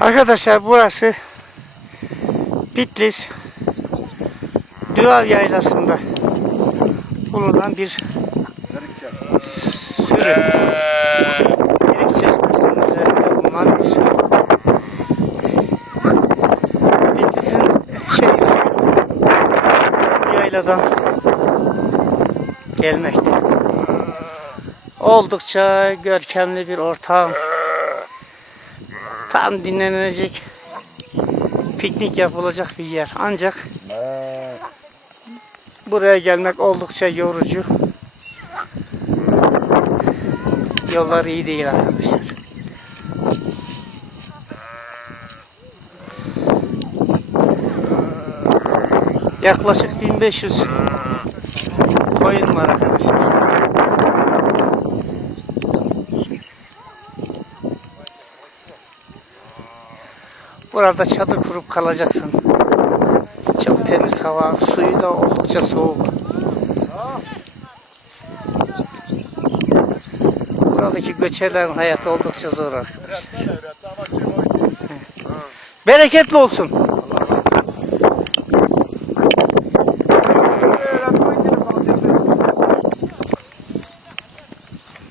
Arkadaşlar burası Bitlis Düal Yaylası'nda bulunan bir sürü. Girik çeşmesinin üzerinde bulunan bir sürü. Bitlis'in şey yayladan gelmekte. Oldukça görkemli bir ortam. Tam dinlenilecek, piknik yapılacak bir yer. Ancak buraya gelmek oldukça yorucu. Yollar iyi değil arkadaşlar. Yaklaşık 1500 koyun var arkadaşlar. Burada çadır kurup kalacaksın. Çok temiz hava, suyu da oldukça soğuk. Buradaki göçerlerin hayatı oldukça zor arkadaşlar. Bereketli olsun.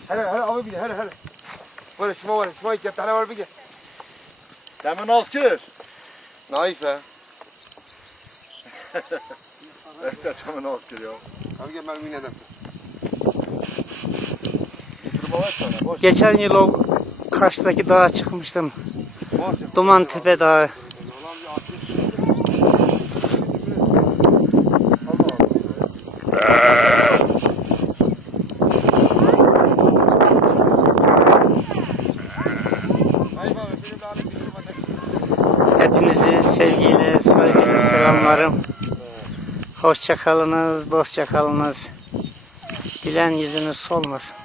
Hele hele abi bir hele hele. Böyle şuma var, şuma iki tane var bir Demin az kır. Naif he. Evet demin az kır ya. Abi gel mermi neden? Geçen yıl o karşıdaki dağa çıkmıştım. Duman Tepe Dağı. Hepinizi sevgiyle, saygıyla selamlarım. Hoşça kalınız, dostça kalınız. Gülen yüzünüz solmasın.